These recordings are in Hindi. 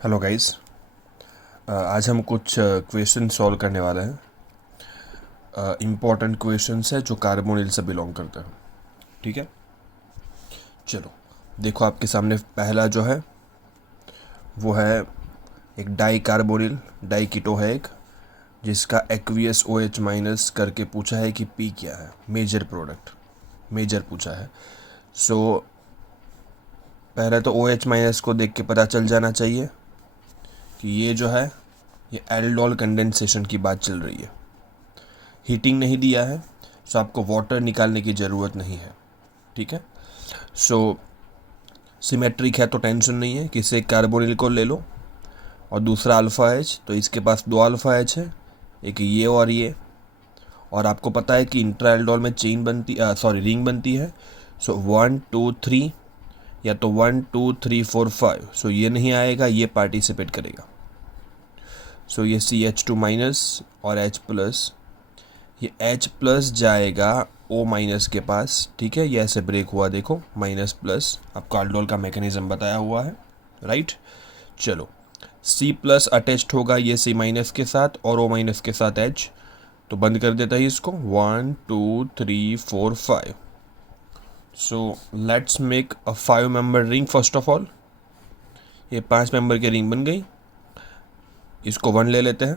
Hello guys. आज हम कुछ क्वेश्चन सॉल्व करने वाले हैं। इम्पॉर्टेंट क्वेश्चंस है जो कार्बोनिल से बिलोंग करते हैं। ठीक है, चलो देखो आपके सामने पहला जो है वो है एक डाई कार्बोनिल डाई कीटो है एक, जिसका एक्वियस ओ एच माइनस करके पूछा है कि पी क्या है। मेजर प्रोडक्ट मेजर पूछा है। सो पहले तो ओ एच माइनस को देख के पता चल जाना चाहिए कि ये जो है ये एल्डोल कंडेंसेशन की बात चल रही है। हीटिंग नहीं दिया है, सो आपको वाटर निकालने की ज़रूरत नहीं है। ठीक है, सो सिमेट्रिक है तो टेंशन नहीं है। किसी एक कार्बोनिल को ले लो और दूसरा अल्फ़ा एच, तो इसके पास दो अल्फ़ा एच है, एक ये और ये। और आपको पता है कि इंट्राएल्डोल में चेन बनती रिंग बनती है। सो 1 2 3 या तो 1 2 3 4 5। सो ये नहीं आएगा, ये पार्टिसिपेट करेगा। सो ये CH2 माइनस और H प्लस, ये H प्लस जाएगा O माइनस के पास। ठीक है, ये ऐसे ब्रेक हुआ, देखो माइनस प्लस, आपको अल्डोल का मैकेनिज्म बताया हुआ है, राइट। चलो C प्लस अटैच्ड होगा ये C माइनस के साथ और O माइनस के साथ H, तो बंद कर देता है इसको। 1 2 3 4 5। So let's make a 5 member ring first of all. ये 5 मेंबर की रिंग बन गई। इसको 1 ले लेते हैं,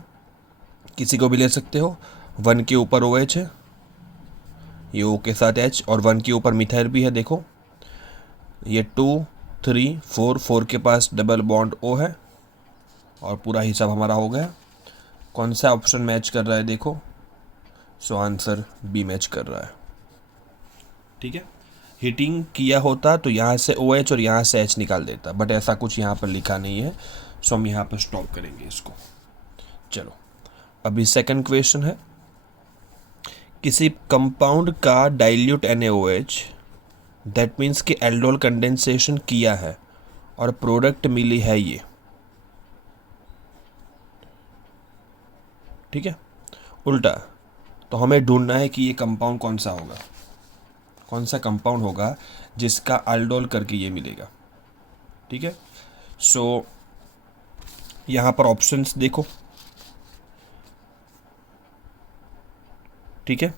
किसी को भी ले सकते हो। 1 के ऊपर OH है, ये O के साथ H, और 1 के ऊपर मिथाइल भी है, देखो ये 2 3 4, 4 के पास डबल बॉन्ड O है, और पूरा हिसाब हमारा हो गया। कौन सा ऑप्शन मैच कर रहा है देखो। सो आंसर बी मैच कर रहा है। ठीक है, हीटिंग किया होता तो यहाँ से OH और यहाँ से H निकाल देता, बट ऐसा कुछ यहाँ पर लिखा नहीं है। सो हम यहाँ पर स्टॉप करेंगे इसको। चलो अभी सेकंड क्वेश्चन है, किसी कंपाउंड का डाइल्यूट NaOH, दैट मीन्स कि एल्डोल कंडेंसेशन किया है और प्रोडक्ट मिली है ये। ठीक है, उल्टा, तो हमें ढूंढना है कि ये कंपाउंड कौन सा होगा, कौन सा कंपाउंड होगा जिसका अल्डोल करके ये मिलेगा। ठीक है, सो यहाँ पर ऑप्शंस देखो। ठीक है,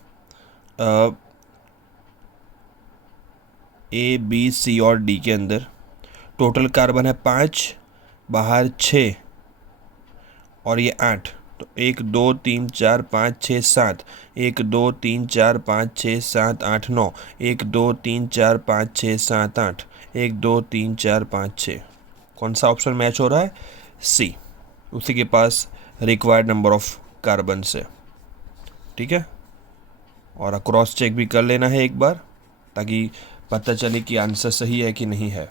A B C और D के अंदर टोटल कार्बन है 5, बाहर 6 और ये 8। तो 1 2 3 4 5 6 7, 1 2 3 4 5 6 7 8 9, 1 2 3 4 5 6 7 8, 1 2 3 4 5 6। कौन सा ऑप्शन मैच हो रहा है? C, उसी के पास रिक्वायर्ड नंबर ऑफ कार्बन से। ठीक है, और क्रॉस चेक भी कर लेना है एक बार, ताकि पता चले कि आंसर सही है कि नहीं है।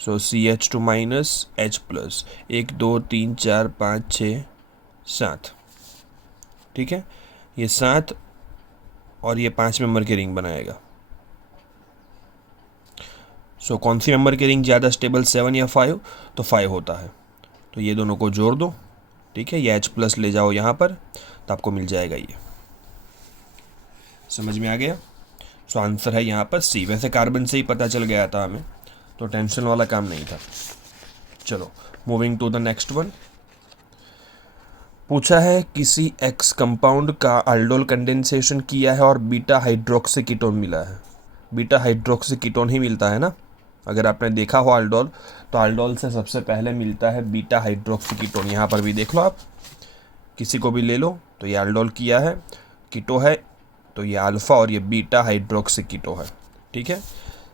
सो CH2 माइनस H प्लस, 1 2 3 4 5 6 7। ठीक है, ये 7 और ये 5 मेंबर की रिंग बनाएगा। सो कौन सी मेंबर की रिंग ज़्यादा स्टेबल, 7 या 5? तो 5 होता है, तो ये दोनों को जोड़ दो। ठीक है, ये H प्लस ले जाओ यहाँ पर, तो आपको मिल जाएगा ये। समझ में आ गया? सो आंसर है यहाँ पर C। वैसे कार्बन से ही पता चल गया था हमें, तो टेंशन वाला काम नहीं था। चलो moving to the next one. पूछा है किसी X कंपाउंड का अल्डोल कंडेंसेशन किया है और बीटा हाइड्रोक्सी कीटोन मिला है। बीटा हाइड्रोक्सी कीटोन ही मिलता है ना, अगर आपने देखा हो अल्डोल, तो अल्डोल से सबसे पहले मिलता है बीटा हाइड्रोक्सी कीटोन। यहाँ पर भी देख लो आप, किसी को भी ले लो, तो ये अल्डोल किया है, कीटो है, तो ये अल्फ़ा और ये बीटा हाइड्रोक्सी कीटो है। ठीक है,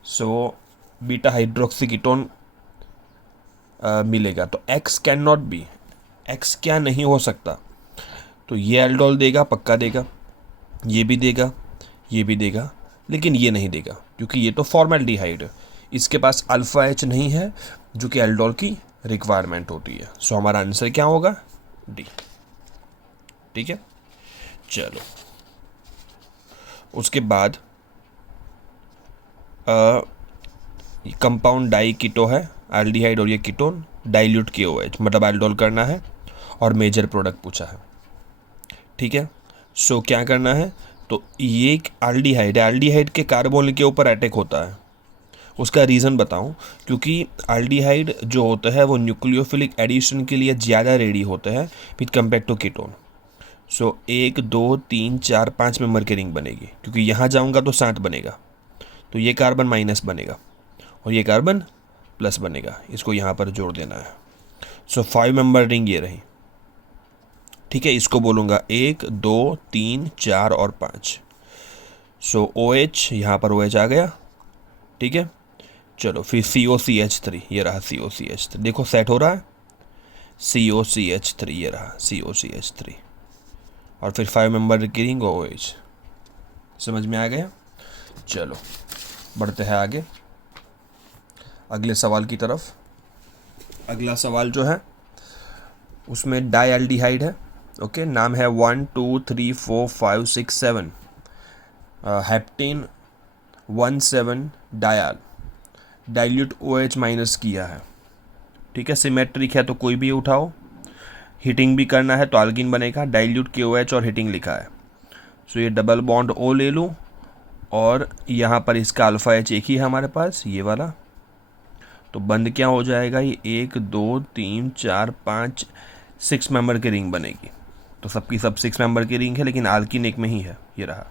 सो बीटा हाइड्रोक्सी कीटोन मिलेगा, तो X can not be, X क्या नहीं हो सकता। तो ये एल्डोल देगा, पक्का देगा, ये भी देगा, ये भी देगा, लेकिन ये नहीं देगा क्योंकि ये तो फॉर्मेल्डिहाइड है। इसके पास अल्फ़ा H नहीं है जो कि एल्डोल की रिक्वायरमेंट होती है। सो हमारा आंसर क्या होगा? D। ठीक है, चलो उसके बाद कंपाउंड डाई कीटो है, एल्डिहाइड और ये कीटोन, डाइल्यूट KOH, मतलब एल्डोल करना है और मेजर प्रोडक्ट पूछा है। ठीक है, सो क्या करना है, तो ये एक एल्डिहाइड है, एल्डिहाइड के कार्बोनिल के ऊपर अटैक होता है, उसका रीज़न बताऊं, क्योंकि एल्डिहाइड जो होता है वो न्यूक्लियोफिलिक एडिशन के लिए ज़्यादा रेडी होता है with compare to ketone. So 1 2 3 4 5 member की रिंग बनेगी, क्योंकि यहाँ जाऊँगा तो 7 बनेगा, तो ये कार्बन माइनस बनेगा और ये कार्बन प्लस बनेगा, इसको यहाँ पर जोड़ देना है। सो 5 मेंबर रिंग ये रही, ठीक है। इसको बोलूँगा 1 2 3 4 और 5। सो OH, यहाँ पर OH आ गया, ठीक है। चलो फिर COCH3, ये रहा COCH3, देखो सेट हो रहा है, COCH3 ये रहा COCH3, और फिर 5 मेंबर की रिंग OH। समझ में आ गया। चलो बढ़ते हैं आगे अगले सवाल की तरफ। अगला सवाल जो है उसमें डाइएल्डिहाइड है, ओके। नाम है 1 2 3 4 5 6 7 heptane 17 dial, dilute OH minus किया है, ठीक है। सिमेट्रिक है तो कोई भी उठाओ, हीटिंग भी करना है तो आल्कीन बनेगा, डाइल्यूट KOH और हीटिंग लिखा है। सो ये डबल बॉन्ड O ले लूँ और यहाँ पर इसका अल्फ़ा H एक ही है हमारे पास, ये वाला, तो बंद क्या हो जाएगा, ये 1 2 3 4 5 6 मेंबर की रिंग बनेगी। तो सबकी सब 6 मेंबर की रिंग है, लेकिन आल्कीन एक में ही है, ये रहा।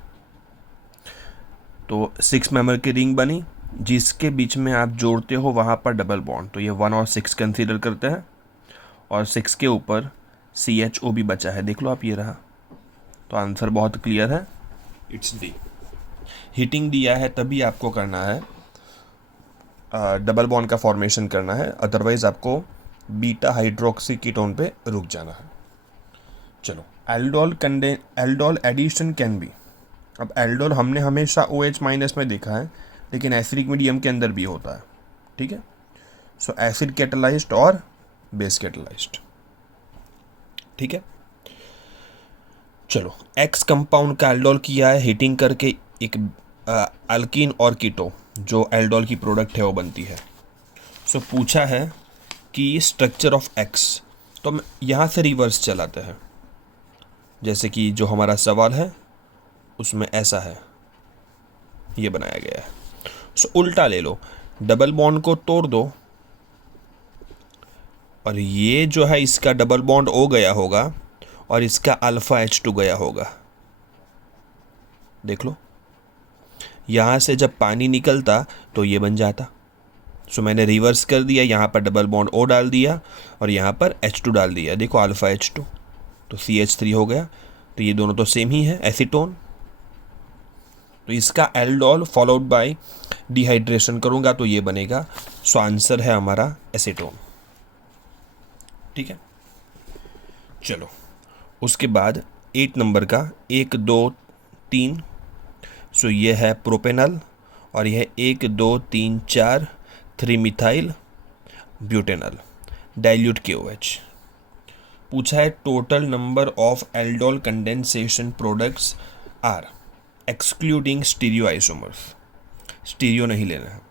तो 6 मेंबर की रिंग बनी, जिसके बीच में आप जोड़ते हो वहाँ पर डबल बॉन्ड, तो ये 1 और 6 कंसीडर करते हैं, और 6 के ऊपर CHO भी बचा है, देख लो आप, ये रहा। तो आंसर बहुत क्लियर है, इट्स डी। हीटिंग दिया है तभी आपको करना है, डबल बॉन्ड का फॉर्मेशन करना है, अदरवाइज आपको बीटा हाइड्रोक्सी कीटोन पे रुक जाना है। चलो एल्डोल एडिशन कैन बी। अब एल्डोल हमने हमेशा OH माइनस में देखा है, लेकिन एसिडिक मीडियम के अंदर भी होता है, ठीक है। सो एसिड कैटलाइज्ड और बेस कैटलाइज्ड, ठीक है। चलो X कंपाउंड का एल्डोल किया है हीटिंग करके, एक अल्कीन और कीटो जो एल्डोल की प्रोडक्ट है वो बनती है। सो पूछा है कि स्ट्रक्चर ऑफ X, तो हम यहाँ से रिवर्स चलाते हैं, जैसे कि जो हमारा सवाल है उसमें ऐसा है, ये बनाया गया है। सो उल्टा ले लो, डबल बॉन्ड को तोड़ दो, और ये जो है इसका डबल बॉन्ड O गया होगा और इसका अल्फ़ा H2 गया होगा, देख लो। यहाँ से जब पानी निकलता तो ये बन जाता। सो मैंने रिवर्स कर दिया, यहाँ पर डबल बॉन्ड O डाल दिया और यहाँ पर H2 डाल दिया, देखो अल्फ़ा H2, तो CH3 हो गया। तो ये दोनों तो सेम ही है, एसीटोन। तो इसका एल्डोल फॉलोड बाय डिहाइड्रेशन करूँगा तो ये बनेगा। सो आंसर है हमारा एसीटोन, ठीक है। चलो उसके बाद 8 नंबर का 1 2 3, सो ये है प्रोपेनल, और यह 1 2 3 4 3 मिथाइल ब्यूटेनल, डाइल्यूट KOH। पूछा है total number of aldol condensation products are excluding stereo isomers, stereo नहीं लेना है,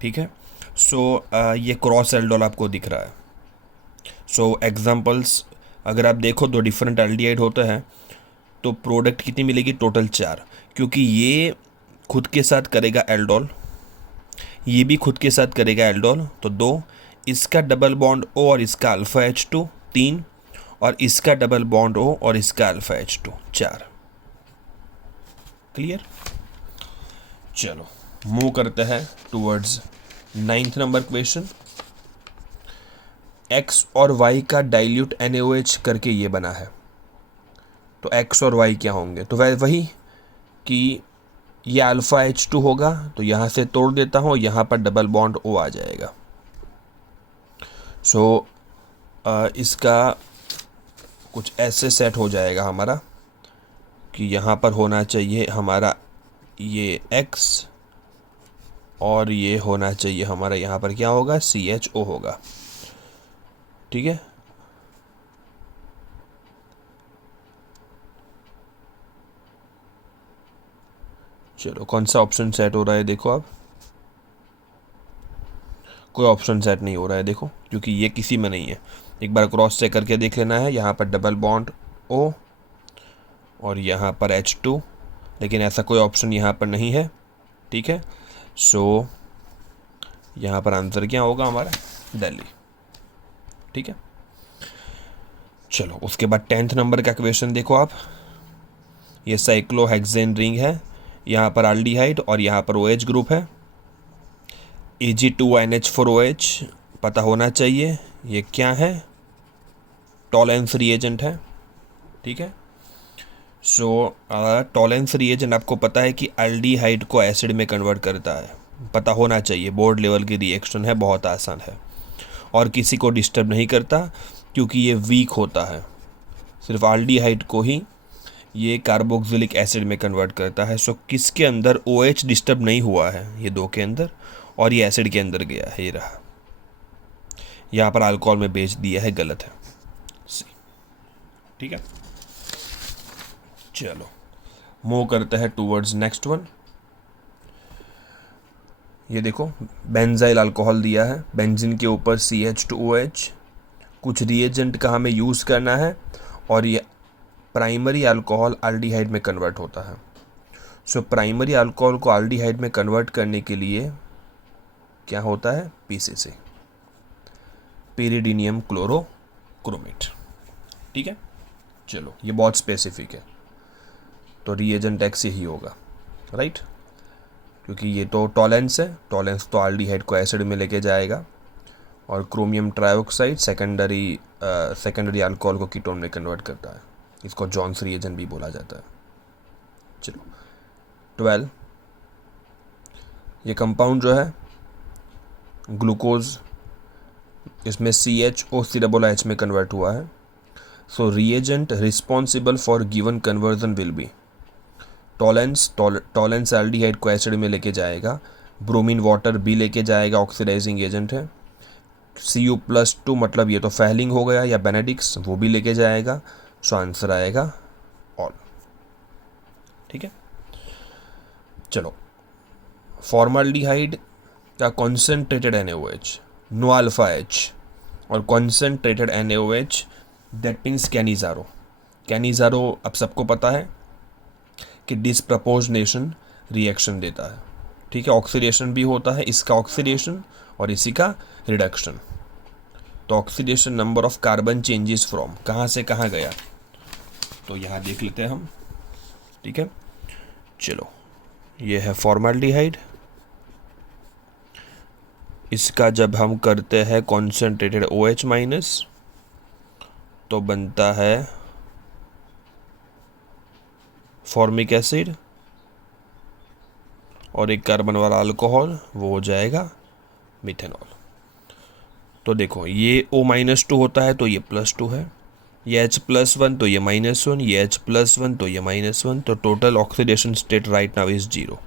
ठीक है। सो ये क्रॉस एल्डोल आपको दिख रहा है। सो एग्जांपल्स अगर आप देखो, दो डिफरेंट एल्डिहाइड होता है तो प्रोडक्ट कितनी मिलेगी, टोटल 4, क्योंकि ये खुद के साथ करेगा एल्डोल, ये भी खुद के साथ करेगा एल्डोल, तो 2, इसका डबल बॉन्ड O और इसका अल्फ़ा H2 3, और इसका डबल बॉन्ड O और इसका अल्फ़ा H2 4। क्लियर। चलो मूव करते हैं towards 9th number question. X और Y का डाइल्यूट NaOH करके ये बना है, तो X और Y क्या होंगे, तो वही कि ये अल्फ़ा H2 होगा, तो यहाँ से तोड़ देता हूँ, यहाँ पर डबल बॉन्ड O आ जाएगा। सो इसका कुछ ऐसे सेट हो जाएगा हमारा कि यहाँ पर होना चाहिए हमारा ये X, और ये होना चाहिए हमारा यहाँ पर क्या होगा, CHO होगा, ठीक है। चलो कौन सा ऑप्शन सेट हो रहा है, देखो आप, कोई ऑप्शन सेट नहीं हो रहा है, देखो, क्योंकि ये किसी में नहीं है। एक बार क्रॉस चेक करके देख लेना है, यहाँ पर डबल बॉन्ड O और यहाँ पर H2, लेकिन ऐसा कोई ऑप्शन यहाँ पर नहीं है, ठीक है। सो यहाँ पर आंसर क्या होगा हमारा, दिल्ली। ठीक है, चलो उसके बाद 10th नंबर का क्वेश्चन देखो आप। ये साइक्लोहेक्सेन रिंग है, यहाँ पर एल्डिहाइड और यहाँ पर OH ग्रुप है। Ag2NH4OH पता होना चाहिए, ये क्या है, टॉलेंस रिएजेंट है। ठीक है, सो टॉलेंस रिएजेंट आपको पता है कि एल्डिहाइड को एसिड में कन्वर्ट करता है, पता होना चाहिए, बोर्ड लेवल की रिएक्शन है, बहुत आसान है और किसी को डिस्टर्ब नहीं करता क्योंकि ये वीक होता है, सिर्फ एल्डिहाइड को ही ये कार्बोक्सिलिक एसिड में कन्वर्ट करता है। सो किसके अंदर OH डिस्टर्ब नहीं हुआ है, ये दो के अंदर, और ये एसिड के अंदर गया है, ये रहा, यहाँ पर अल्कोहल में बेच दिया है, गलत है सी। ठीक है, चलो मूव करते हैं टूवर्ड्स नेक्स्ट वन। ये देखो बेंजाइल अल्कोहल दिया है, बेंजीन के ऊपर CH2OH, कुछ रिएजेंट का हमें यूज़ करना है और ये प्राइमरी अल्कोहल एल्डिहाइड में कन्वर्ट होता है। सो प्राइमरी अल्कोहल को एल्डिहाइड में कन्वर्ट करने के लिए क्या होता है, PCC, पेरिडीनियम क्लोरोक्रोमेट। ठीक है, चलो ये बहुत स्पेसिफिक है, तो रिएजेंट X यही होगा, राइट, क्योंकि ये तो टॉलेंस है, टॉलेंस तो एल्डिहाइड को एसिड में लेके जाएगा और क्रोमियम ट्राइऑक्साइड सेकेंडरी अल्कोहल को कीटोन में कन्वर्ट करता है, इसको जॉन्स रिएजेंट भी बोला जाता है। चलो 12, ये कंपाउंड जो है ग्लूकोज, इसमें CHOCOOH में कन्वर्ट हुआ है। So reagent responsible for given conversion will be Tollens aldehyde को एसिड में लेके जाएगा, ब्रोमीन वाटर भी लेके जाएगा, ऑक्सीडाइजिंग एजेंट है। Cu+2 मतलब ये तो फैलिंग हो गया, या बेनेडिक्स वो भी लेके जाएगा, सो आंसर आएगा ऑल। ठीक है, चलो फॉर्मल्डिहाइड का concentrated NaOH no alpha H और concentrated NaOH that means Cannizzaro. Cannizzaro अब सबको पता है कि डिसप्रपोर्शनेशन रिएक्शन देता है। ठीक है, ऑक्सीडेशन भी होता है, इसका ऑक्सीडेशन और इसी का रिडक्शन। तो oxidation number of carbon changes from, कहाँ से कहाँ गया, तो यहाँ देख लेते हैं हम। ठीक है, चलो ये है फॉर्मल्डिहाइड, इसका जब हम करते हैं कॉन्सेंट्रेटेड OH- तो बनता है फॉर्मिक एसिड और एक कार्बन वाला अल्कोहल, वो हो जाएगा मिथेनॉल। तो देखो ये O-2 होता है तो ये +2 है, ये H+1 तो ये -1, ये H+1 तो ये -1, तो total oxidation state right now is 0।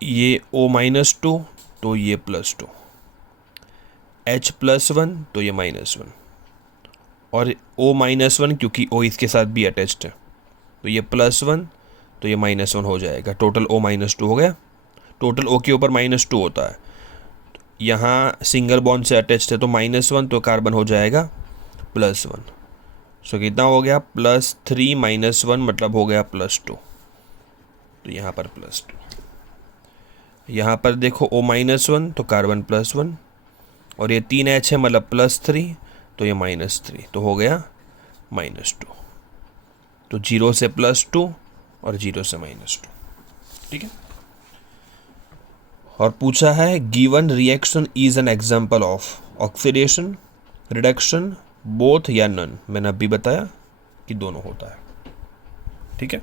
ये O-2 तो ये +2, H+1 तो ये -1 और O-1 क्योंकि O इसके साथ भी अटैच्ड है, तो ये +1 तो ये -1 हो जाएगा, टोटल O-2 हो गया। टोटल O के ऊपर -2 होता है, यहाँ सिंगल बॉन्ड से अटैच्ड है तो -1, तो कार्बन हो जाएगा +1। सो कितना हो गया, +3 -1 मतलब हो गया +2, तो यहाँ पर +2। यहाँ पर देखो O-1 तो कार्बन +1 और ये 3H है मतलब +3, तो ये -3, तो हो गया -2। तो 0 से +2 और 0 से -2। ठीक है, और पूछा है given reaction is an example of oxidation, reduction, both या नन। मैंने अभी बताया कि दोनों होता है। ठीक है,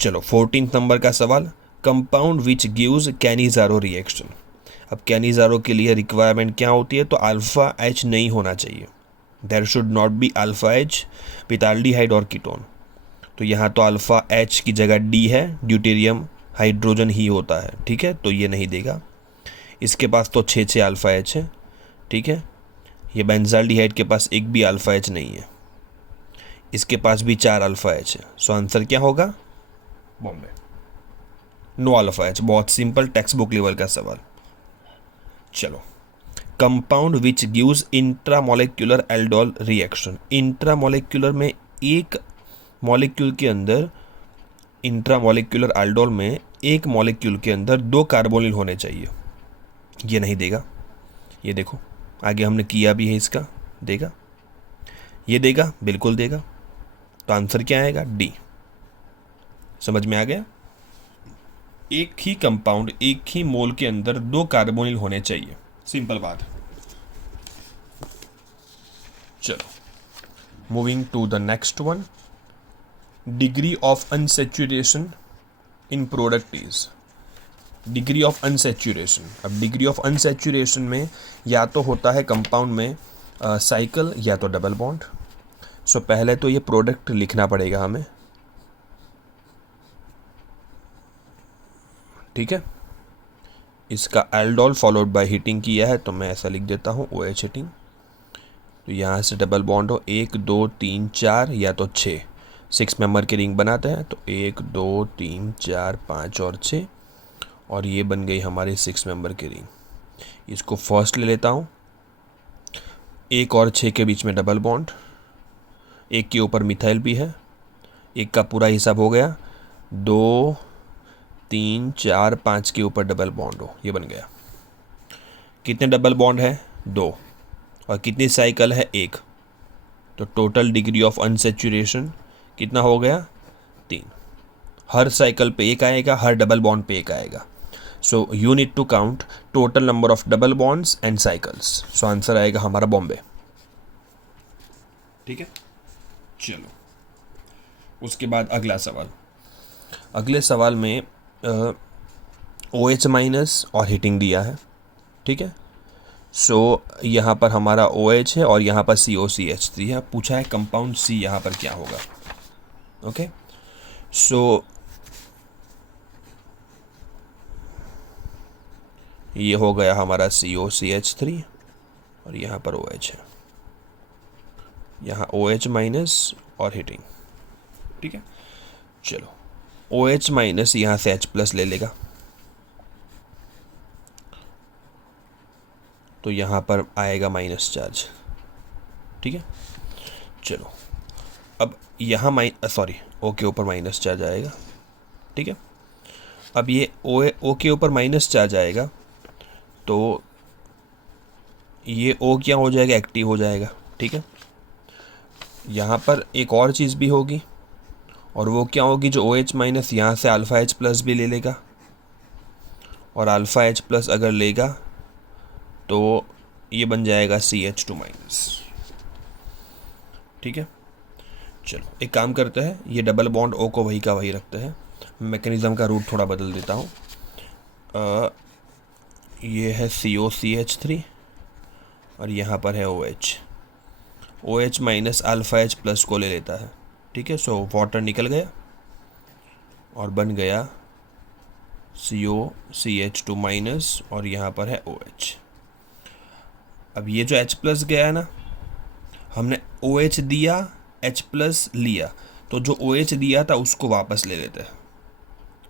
चलो 14th नंबर का सवाल, compound which gives Cannizzaro reaction. अब कैनिजारो के लिए रिक्वायरमेंट क्या होती है, तो अल्फा H नहीं होना चाहिए, there should not be alpha H with aldehyde और कीटोन। तो यहाँ तो अल्फा H की जगह D है, ड्यूटेरियम हाइड्रोजन ही होता है। ठीक है, तो ये नहीं देगा। इसके पास तो 6 अल्फा H है। ठीक है, ये बेंजाल्डिहाइड के पास एक भी अल्फा H नहीं है, इसके पास भी 4 अल्फा H है। सो आंसर क्या होगा, बॉम्बे, नो अल्फा H। बहुत सिंपल टेक्स्ट बुक लेवल का सवाल। चलो, compound which gives intramolecular aldol reaction. Intramolecular में एक मॉलिक्यूल के अंदर, इंट्रामोलेक्युलर एल्डोल में एक मॉलिक्यूल के अंदर 2 कार्बोनिल होने चाहिए, ये नहीं देगा। ये देखो आगे हमने किया भी है, इसका देगा, ये देगा, बिल्कुल देगा। तो आंसर क्या आएगा? डी। समझ में आ गया? एक ही कंपाउंड, एक ही मोल के अंदर 2 कार्बोनिल होने चाहिए, सिंपल बात। चलो moving to the next one, degree of unsaturation in product is degree of unsaturation. अब डिग्री ऑफ अनसेचुरेशन में या तो होता है कंपाउंड में साइकिल या तो डबल बॉन्ड। सो पहले तो ये प्रोडक्ट लिखना पड़ेगा हमें, ठीक है। इसका एल्डोल फॉलोड बाय हीटिंग किया है, तो मैं ऐसा लिख देता हूँ OH हीटिंग। तो यहाँ से डबल बॉन्ड हो 1 2 3 4 या तो 6 मेंबर की रिंग बनाते हैं। तो 1 2 3 4 5 और 6, और ये बन गई हमारी 6 मेंबर की रिंग। इसको फर्स्ट ले लेता हूँ, 1 और 6 के बीच में डबल बॉन्ड, 1 के ऊपर मिथाइल भी है, 1 का पूरा हिसाब हो गया, 2 3 4 5 के ऊपर डबल बॉन्ड हो, ये बन गया। कितने डबल बॉन्ड है? 2, और कितनी साइकिल है? 1। तो टोटल डिग्री ऑफ अनसेचुरेशन कितना हो गया? 3। हर साइकिल पे 1 आएगा, हर डबल बॉन्ड पे 1 आएगा। So you need to count total number of double bonds and cycles. So answer आएगा हमारा बॉम्बे, ठीक है। चलो उसके बाद अगला सवाल। अगले सवाल में OH माइनस और हीटिंग दिया है, ठीक है। सो यहाँ पर हमारा OH है और यहाँ पर COCH3 है। पूछा है कंपाउंड C यहाँ पर क्या होगा, ओके। सो ये हो गया हमारा COCH3 और यहाँ पर OH है, यहाँ OH माइनस और हीटिंग, ठीक है। चलो OH माइनस यहाँ से H प्लस ले लेगा, तो यहाँ पर आएगा माइनस चार्ज, ठीक है। चलो अब यहाँ O के ऊपर माइनस चार्ज आएगा, ठीक है। अब ये O के ऊपर माइनस चार्ज आएगा, तो ये O क्या हो जाएगा? एक्टिव हो जाएगा, ठीक है। यहाँ पर एक और चीज़ भी होगी, और वो क्या होगी? जो OH माइनस यहाँ से अल्फ़ा H प्लस भी ले लेगा, और अल्फ़ा H प्लस अगर लेगा तो ये बन जाएगा CH2 माइनस, ठीक है। चलो एक काम करते हैं, ये डबल बॉन्ड O को वही का वही रखते हैं। मैकेनिज़्म का रूट थोड़ा बदल देता हूँ। ये है COCH3 और यहाँ पर है OH minus alpha H plus को ले लेता है, ठीक है। सो वाटर निकल गया और बन गया COCH2 माइनस, और यहाँ पर है OH। अब ये जो H प्लस गया है ना, हमने OH दिया, H प्लस लिया, तो जो OH दिया था उसको वापस ले लेते हैं।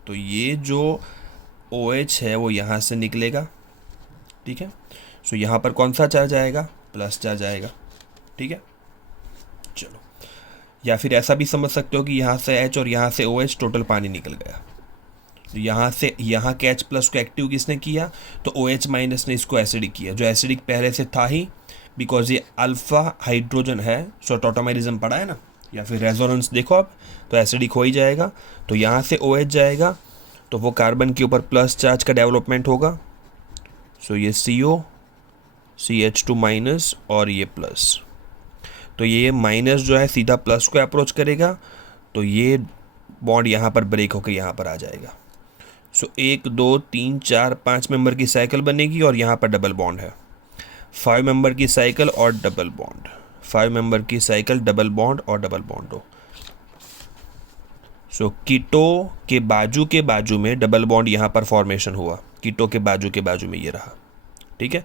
तो ये जो OH है वो यहाँ से निकलेगा, ठीक है। सो यहाँ पर कौन सा चार्ज आएगा? प्लस चार्ज आएगा, ठीक है। चलो, या फिर ऐसा भी समझ सकते हो कि यहाँ से H और यहाँ से OH, टोटल पानी निकल गया। तो यहाँ से यहाँ के H प्लस को एक्टिव किसने किया? तो OH माइनस ने इसको एसिडिक किया, जो एसिडिक पहले से था ही, बिकॉज ये अल्फ़ा हाइड्रोजन है। सो टॉटोमेरिज्म पढ़ा है ना, या फिर रेजोनेंस देखो आप, तो एसिडिक हो ही जाएगा। तो यहाँ से OH जाएगा, तो वो कार्बन के ऊपर प्लस चार्ज का डेवलपमेंट होगा। सो ये COCH2 माइनस और ये प्लस, तो ये माइनस जो है सीधा प्लस को अप्रोच करेगा, तो ये बॉन्ड यहाँ पर ब्रेक होकर यहाँ पर आ जाएगा। सो 1 2 3 4 5 मेंबर की साइकिल बनेगी, और यहाँ पर डबल बॉन्ड है, 5 मेंबर की साइकिल और डबल बॉन्ड, 5 मेंबर की साइकिल, डबल बॉन्ड और डबल बॉन्ड हो। सो कीटो के बाजू में डबल बॉन्ड यहाँ पर फॉर्मेशन हुआ, कीटो के बाजू में ये रहा, ठीक है।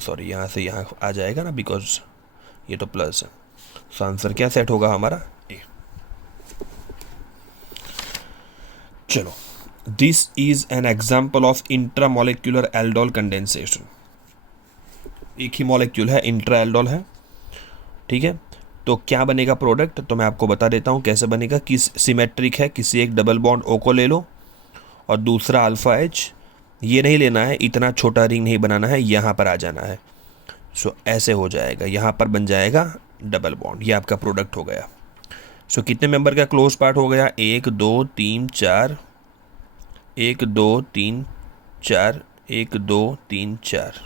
सॉरी, यहाँ से यहाँ आ जाएगा ना, बिकॉज ये तो प्लस है। सो आंसर क्या सेट होगा हमारा? ए। चलो, this is an example of intramolecular aldol condensation. एक ही मॉलिक्यूल है, इंट्रा एल्डोल है, ठीक है। तो क्या बनेगा प्रोडक्ट? तो मैं आपको बता देता हूँ कैसे बनेगा। किस सिमेट्रिक है, किसी एक डबल बॉन्ड O को ले लो और दूसरा अल्फ़ा एच। ये नहीं लेना है, इतना छोटा रिंग नहीं बनाना है, यहाँ पर आ जाना है। सो ऐसे हो जाएगा, यहाँ पर बन जाएगा डबल बॉन्ड। ये आपका प्रोडक्ट हो गया। सो कितने मेंबर का क्लोज पार्ट हो गया? 1 2 3 4, 1 2 3 4, 1 2 3 4।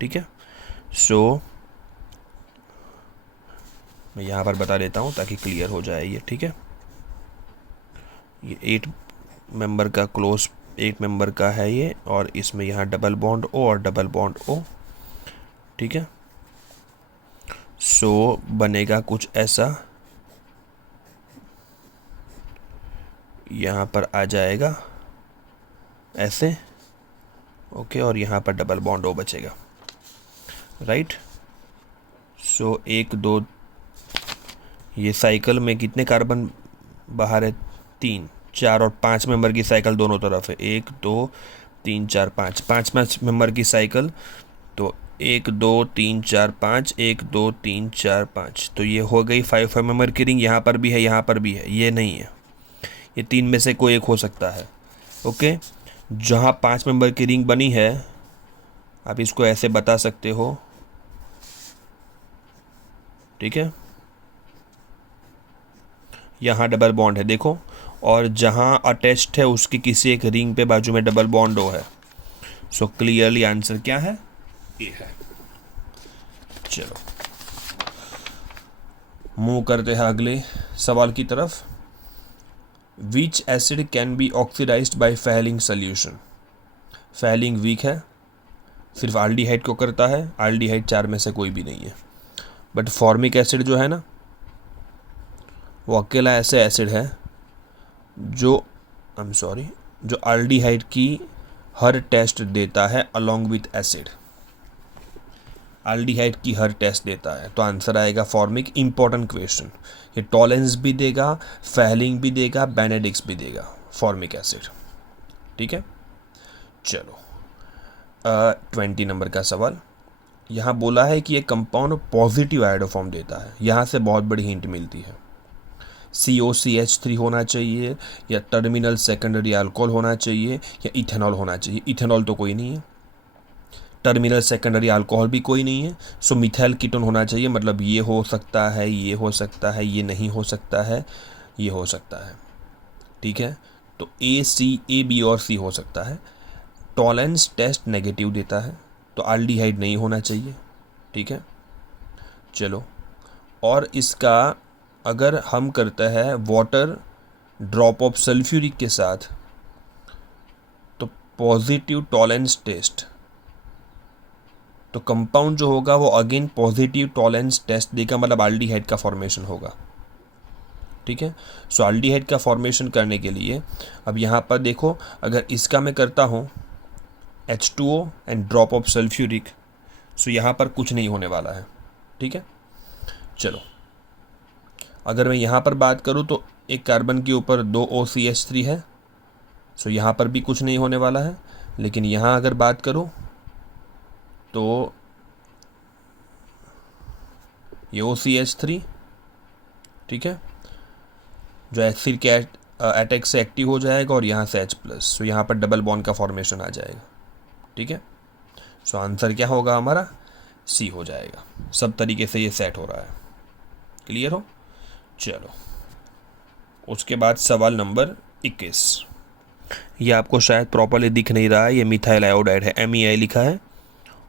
ठीक है। सो मैं यहाँ पर बता देता हूँ ताकि क्लियर हो जाए ये। ठीक है, ये 8 मेंबर का क्लोज 8 मेंबर का है ये, और इसमें यहाँ डबल बॉन्ड ओ और डबल बॉन्ड ओ। ठीक है। सो बनेगा कुछ ऐसा, यहाँ पर आ जाएगा ऐसे। ओके, और यहाँ पर डबल बॉन्ड ओ बचेगा। राइट। सो 1 2, ये साइकिल में कितने कार्बन बाहर है? 3 4 और 5 मेंबर की साइकिल दोनों तरफ है। 1 2 3 4 5, 5 मेंबर की साइकिल। तो 1 2 3 4 5, 1 2 3 4 5। तो ये हो गई 5 मेंबर की रिंग। यहाँ पर भी है, यहाँ पर भी है, ये नहीं है, ये 3 में से कोई एक हो सकता है। ओके, जहाँ 5 मेंबर की रिंग बनी है, आप इसको ऐसे बता सकते हो। ठीक है, यहाँ डबल बॉन्ड है देखो, और जहाँ अटैच्ड है उसकी किसी एक रिंग पे बाजू में डबल बॉन्ड हो है। सो क्लियरली आंसर क्या है? ये है। चलो मूव करते हैं अगले सवाल की तरफ। Which acid can be oxidised by Fehling solution? Fehling weak है, सिर्फ आल्डिहाइड को करता है। आल्डिहाइड 4 में से कोई भी नहीं है। बट फॉर्मिक एसिड जो है ना, वो अकेला ऐसे एसिड है जो जो आल्डिहाइड की हर टेस्ट देता है अलोंग विथ एसिड। आल्डिहाइड की हर टेस्ट देता है, तो आंसर आएगा फॉर्मिक। इंपॉर्टेंट क्वेश्चन, ये टॉलेंस भी देगा, फैलिंग भी देगा, बेनेडिक्स भी देगा, फॉर्मिक एसिड। ठीक है। चलो 20 नंबर का सवाल। यहाँ बोला है कि ये कंपाउंड पॉजिटिव आयोडोफॉर्म देता है। यहाँ से बहुत बड़ी हिंट मिलती है। COCH3 होना चाहिए, या टर्मिनल सेकेंडरी अल्कोहल होना चाहिए, या इथेनॉल होना चाहिए। इथेनॉल तो कोई नहीं है, टर्मिनल सेकेंडरी अल्कोहल भी कोई नहीं है। सो मिथाइल कीटोन होना चाहिए। मतलब ये हो सकता है, ये हो सकता है, ये नहीं हो सकता है, ये हो सकता है। ठीक है, तो A B और C हो सकता है। टॉलेंस टेस्ट नेगेटिव देता है, तो आल्डिहाइड नहीं होना चाहिए। ठीक है। चलो, और इसका अगर हम करते हैं वाटर ड्रॉप ऑफ सल्फ्यूरिक के साथ, तो पॉजिटिव टॉलेंस टेस्ट, तो कंपाउंड जो होगा वो अगेन पॉजिटिव टॉलेंस टेस्ट देगा, मतलब आल्डिहाइड का फॉर्मेशन होगा। ठीक है। सो आल्डिहाइड का फॉर्मेशन करने के लिए अब यहाँ पर देखो, अगर इसका मैं करता हूँ H2O and drop of sulphuric, so यहाँ पर कुछ नहीं होने वाला है। ठीक है। चलो, अगर मैं यहाँ पर बात करूँ तो एक कार्बन के ऊपर 2 OCH3 है, सो यहाँ पर भी कुछ नहीं होने वाला है। लेकिन यहाँ अगर बात करूँ तो ये OCH3, ठीक है, जो एसिड के अटैक से एक्टिव हो जाएगा, और यहाँ से H+, सो यहाँ पर डबल बॉन्ड का फॉर्मेशन आ जाएगा। ठीक है। सो आंसर क्या होगा हमारा? C हो जाएगा। सब तरीके से ये सेट हो रहा है। क्लियर हो? चलो, उसके बाद सवाल नंबर 21। ये आपको शायद प्रॉपरली दिख नहीं रहा है, ये मिथाइल आयोडाइड है, MEI लिखा है,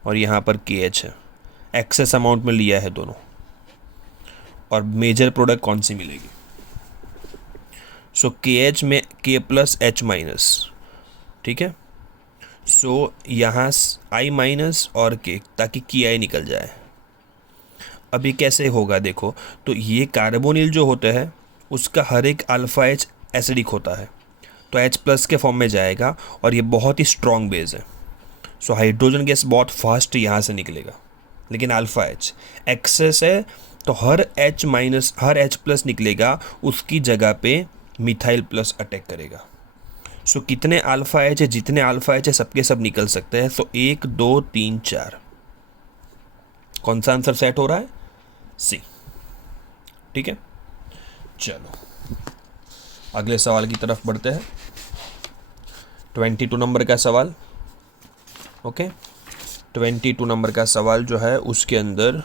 और यहाँ पर KH है। एक्सेस अमाउंट में लिया है दोनों। और मेजर प्रोडक्ट कौन सी मिलेगी? सो KH में K+H-, ठीक है। सो यहाँ I- और K, ताकि KI निकल जाए। अभी कैसे होगा देखो, तो ये कार्बोनिल जो होता है उसका हर एक अल्फा H एसिडिक होता है, तो H+ के फॉर्म में जाएगा, और ये बहुत ही स्ट्रॉन्ग बेस है। सो हाइड्रोजन गैस बहुत फास्ट यहाँ से निकलेगा। लेकिन अल्फा H एक्सेस है, तो हर H+ निकलेगा, उसकी जगह पे मिथाइल प्लस अटैक करेगा। सो कितने अल्फा H है? जितने अल्फा H है सबके सब निकल सकते हैं। सो 1 2 3 4, कौन सा आंसर सेट हो रहा है? C। ठीक है। चलो अगले सवाल की तरफ बढ़ते हैं। 22 नंबर का सवाल। ओके, 22 नंबर का सवाल जो है उसके अंदर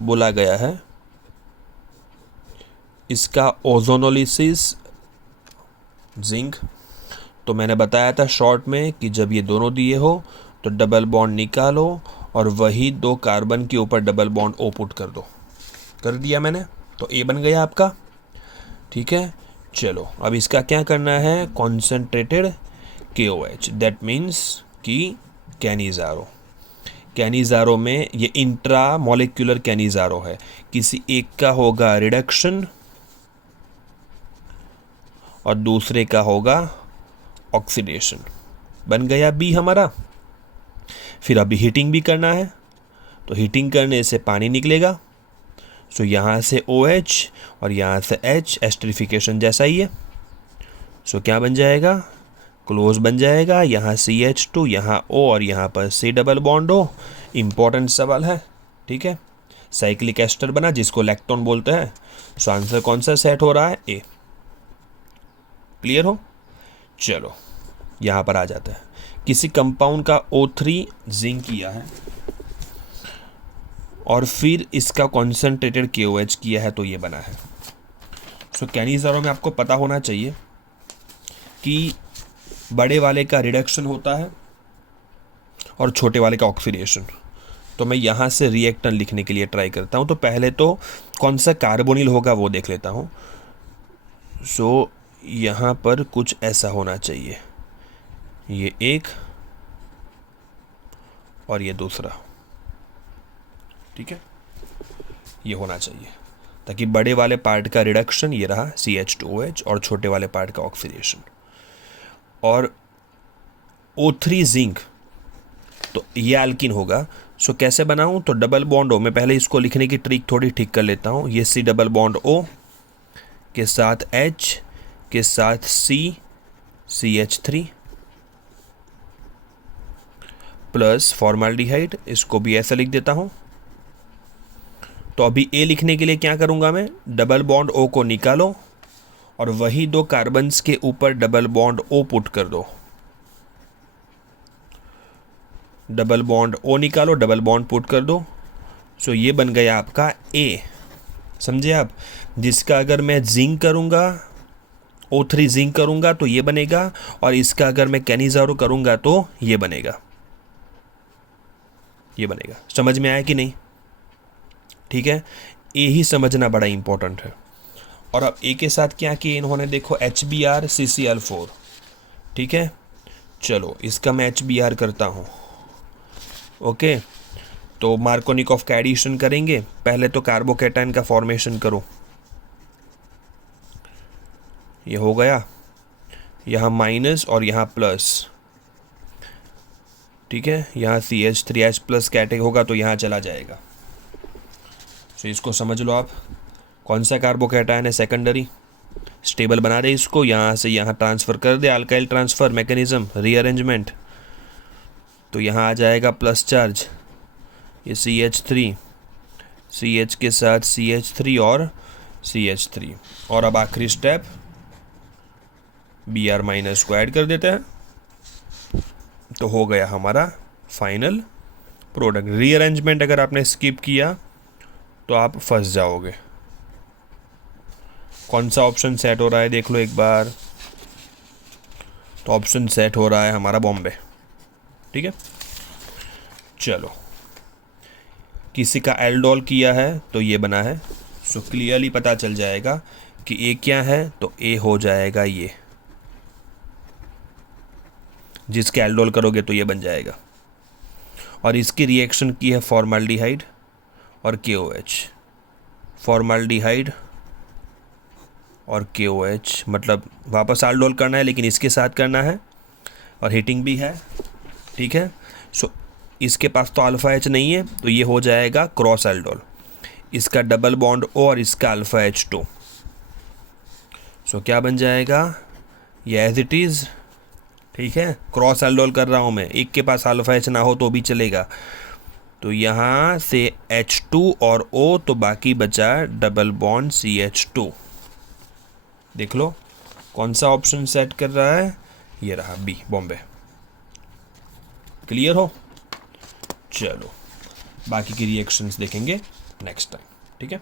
बोला गया है इसका ओजोनोलिसिस जिंक। तो मैंने बताया था शॉर्ट में कि जब ये दोनों दिए हो तो डबल बॉन्ड निकालो और वही 2 कार्बन के ऊपर डबल बॉन्ड ओ पुट कर दो। कर दिया मैंने, तो ए बन गया आपका। ठीक है, चलो अब इसका क्या करना है, कॉन्सेंट्रेटेड KOH, दैट मीन्स कि कैनिज़ारो। कैनिज़ारो में ये इंट्रा मॉलिक्यूलर कैनिज़ारो है, किसी एक का होगा रिडक्शन और दूसरे का होगा ऑक्सीडेशन। बन गया बी हमारा। फिर अभी हीटिंग भी करना है, तो हीटिंग करने से पानी निकलेगा। सो यहाँ से OH और यहाँ से H, एस्टरिफिकेशन जैसा ही है। सो क्या बन जाएगा, क्लोज बन जाएगा। यहाँ CH2, यहाँ O और यहाँ पर C double bond O। Important सवाल है, ठीक है। साइक्लिक एस्टर बना जिसको लैक्टोन बोलते हैं। सो आंसर कौन सा सेट हो रहा है, ए। क्लियर हो, चलो यहाँ पर आ जाता है। किसी कंपाउंड का O3 जिंक किया है और फिर इसका कॉन्सेंट्रेटेड KOH किया है, तो ये बना है। सो कैनिज़ारो में आपको पता होना चाहिए कि बड़े वाले का रिडक्शन होता है और छोटे वाले का ऑक्सीडेशन। तो मैं यहाँ से रिएक्टेंट लिखने के लिए ट्राई करता हूँ। तो पहले तो कौन सा कार्बोनिल होगा वो देख लेता हूँ। सो यहाँ पर कुछ ऐसा होना चाहिए, ये एक और ये दूसरा, ठीक है, ये होना चाहिए ताकि बड़े वाले पार्ट का रिडक्शन ये रहा CH2OH और छोटे वाले पार्ट का ऑक्सीडेशन। और O3 जिंक, तो ये एल्किन होगा। सो कैसे बनाऊं, तो डबल बॉन्ड O, मैं पहले इसको लिखने की ट्रिक थोड़ी ठीक कर लेता हूं। ये C डबल बॉन्ड O के साथ H के साथ C CH3 प्लस फॉर्माल्डिहाइड, इसको भी ऐसा लिख देता हूं। तो अभी ए लिखने के लिए क्या करूंगा मैं, डबल बॉन्ड O को निकालो और वही 2 कार्बन्स के ऊपर डबल बॉन्ड O पुट कर दो। डबल बॉन्ड O निकालो, डबल बॉन्ड पुट कर दो। सो ये बन गया आपका ए। समझे आप, जिसका अगर मैं जिंक करूंगा, O3 जिंक करूंगा तो ये बनेगा, और इसका अगर मैं कैनिज़ारो करूंगा तो ये बनेगा। ये बनेगा। समझ में आया कि नहीं, ठीक है। ए ही समझना बड़ा इंपॉर्टेंट है। और अब ए के साथ क्या किया इन्होंने, देखो HBr CCl4, ठीक है। चलो इसका मैं HBr करता हूँ। ओके, तो मार्कोनिकॉफ का एडिशन करेंगे। पहले तो कार्बोकैटायन का फॉर्मेशन करो, ये हो गया, यहाँ माइनस और यहाँ प्लस, ठीक है। यहाँ CH3H प्लस कैटे होगा तो यहाँ चला जाएगा। तो इसको समझ लो आप, कौन सा कार्बोकैटायन है सेकेंडरी, स्टेबल बना दे इसको, यहाँ से यहाँ ट्रांसफ़र कर दे, अल्काइल ट्रांसफ़र मैकेनिज्म, रीअरेंजमेंट। तो यहाँ आ जाएगा प्लस चार्ज, ये CH3, CH के साथ CH3 और CH3, और अब आखिरी स्टेप Br माइनस को ऐड कर देते हैं, तो हो गया हमारा फाइनल प्रोडक्ट। रीअरेंजमेंट अगर आपने स्किप किया तो आप फंस जाओगे। कौन सा ऑप्शन सेट हो रहा है देख लो एक बार, तो ऑप्शन सेट हो रहा है हमारा बॉम्बे, ठीक है। चलो किसी का एल्डोल किया है तो ये बना है। सो क्लियरली पता चल जाएगा कि ए क्या है, तो ए हो जाएगा ये, जिसके एल्डोल करोगे तो ये बन जाएगा। और इसकी रिएक्शन की है फॉर्माल्डिहाइड और KOH, फॉर्माल्डिहाइड और KOH, मतलब वापस एल्डोल करना है लेकिन इसके साथ करना है, और हीटिंग भी है, ठीक है। सो इसके पास तो अल्फ़ा H नहीं है, तो ये हो जाएगा क्रॉस एल्डोल, इसका डबल बॉन्ड O और इसका अल्फ़ा H2। सो क्या बन जाएगा, ये एज इट इज़, ठीक है। क्रॉस एल्डोल कर रहा हूँ मैं, एक के पास अल्फ़ा H ना हो तो भी चलेगा। तो यहाँ से H2 और O, तो बाकी बचा डबल बॉन्ड CH2। देख लो कौन सा ऑप्शन सेट कर रहा है, ये रहा बी, बॉम्बे। क्लियर हो? चलो बाकी की रिएक्शंस देखेंगे नेक्स्ट टाइम, ठीक है।